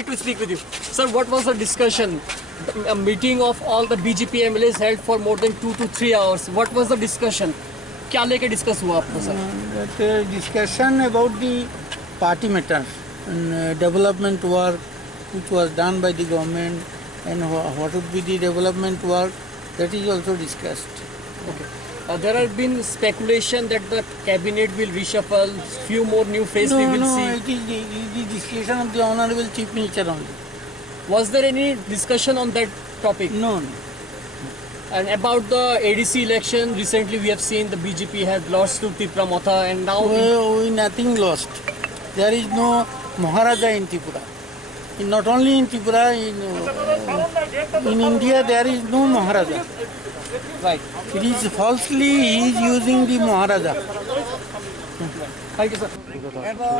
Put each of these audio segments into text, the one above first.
need to speak with you. Sir, what was the discussion? A meeting of all the BJP MLAs held for more than 2 to 3 hours. What was the discussion? क्या लेके discuss हुआ आपको sir? That discussion about the party matter and development work which was done by the government and what would be the development work, that is also discussed. Okay. There have been speculation that the cabinet will reshuffle, few more new faces we will see. It is the discussion of the Honorable Chief Minister only. Was there any discussion on that topic? No. And about the ADC election, recently we have seen the BJP had lost to Tripura Motha and now... We nothing lost. There is no Maharaja in Tripura. Not only in Tripura, in India there is no Maharaja. Right. It is falsely he is using the Maharaja. Thank you, sir. এবং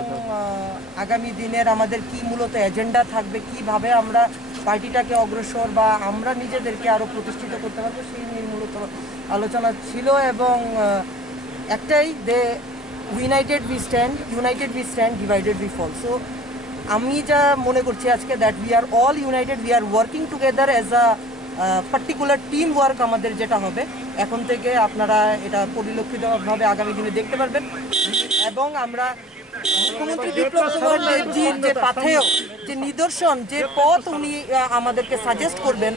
আগামী দিনের আমাদের কি মূলত agenda থাকবে, কিভাবে আমরা পার্টিটাকে অগ্রসর বা আমরা নিজেদেরকে আরও প্রতিষ্ঠিত করতে পারবো সেই নিয়ে মূলত আলোচনা ছিল। এবং একটাই the united we stand divided we fall. So আমি যা মনে করছি আজকে that we are all united, we are working together as a particular team work আমাদের যেটা হবে এখন থেকে আপনারা এটা পরিলক্ষিতভাবে আগামী দিনে দেখতে পারবেন। এবং আমরা মুখ্যমন্ত্রী বিপ্লব কুমার দেবজির যে পাথেয় যে নিদর্শন যে পথ উনি আমাদেরকে সাজেস্ট করবেন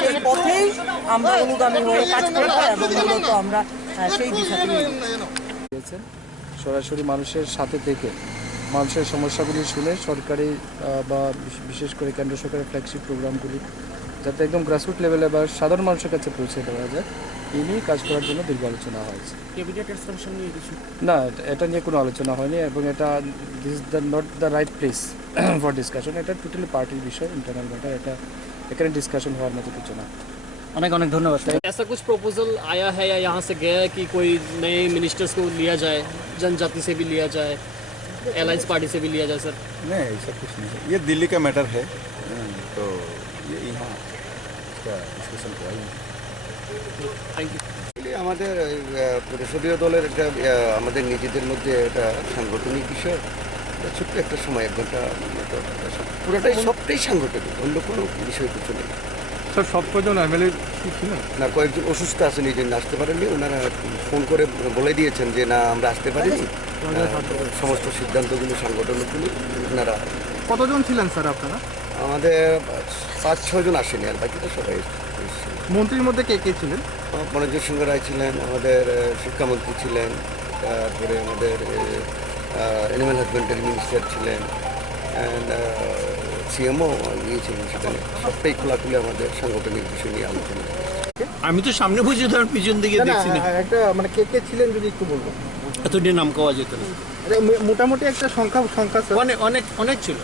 সেই পথেই আমরা অনুগামী হয়ে কাজ করব এবং মূলত আমরা সেই দিশাতে দিয়েছেন। সরাসরি মানুষের সাথে থেকে মানুষের সমস্যাগুলি শুনে সরকারি বা বিশেষ করে কেন্দ্র সরকারের ফ্ল্যাগশিপ প্রোগ্রামগুলি যাতে একদম গ্রাসরুট লেভেলে বা সাধারণ মানুষের কাছে পৌঁছে দেওয়া যায় এই নিয়ে কাজ করার জন্য দীর্ঘ আলোচনা হয়েছে। না, এটা নিয়ে কোনো আলোচনা হয়নি এবং এটা this is not the right place for discussion. এটা টোটালি পার্টির বিষয়, ইন্টারনাল ম্যাটার। এটা এখানে ডিসকাশন হওয়ার মতো কিছু না। अनेक धन्यवाद। ऐसा कुछ प्रपोजल आया है या यहाँ से गया है कि कोई नए मिनिस्टर्स को लिया जाए, जनजाति से भी लिया जाए, अलायंस पार्टी से भी लिया जाए? सर नहीं, ऐसा कुछ नहीं है। ये दिल्ली का मैटर है, तो ये यहाँ इसका डिस्कशन हुआ ही। Thank you. আমাদের পরিষদীয় দলের একটা আমাদের নিজেদের মধ্যে একটা সাংগঠনিক বিষয়, ছোট্ট একটা সময় 1 ঘন্টা মতো পুরোটাই সবটাই সাংগঠনিক, অন্য কোনো বিষয় কিছু নেই। স্যার সব কজন এমএলএ ছিলেন না, কয়েকজন অসুস্থ আছেন, এই জন্য আসতে পারেননি। ওনারা ফোন করে বলে দিয়েছেন যে না আমরা আসতে পারিনি, সমস্ত সিদ্ধান্তগুলো সাংগঠনিকগুলো ওনারা। কতজন ছিলেন স্যার আপনারা? আমাদের 5-6 জন আসেনি, আর বাকিটা সবাই। মন্ত্রীর মধ্যে কে কে ছিলেন? মনোজ সিংহ রায় ছিলেন, আমাদের শিক্ষামন্ত্রী ছিলেন, তারপরে আমাদের অ্যানিম্যাল হাজবেন্ডারি মিনিস্টার ছিলেন, অ্যান্ড সিএমও গিয়েছিলেন সেখানে। সবটাই খোলাখুলি আমাদের সাংগঠনিক বিষয় নিয়ে আলোচনা। আমি তো সামনে বুঝে ধর পিছন দিকে দেখছি না। একটা মানে কে কে ছিলেন যদি একটু বলবেন। এতদিন নাম পাওয়া যেত না। মোটামুটি একটা সংখ্যা অনেক ছিল।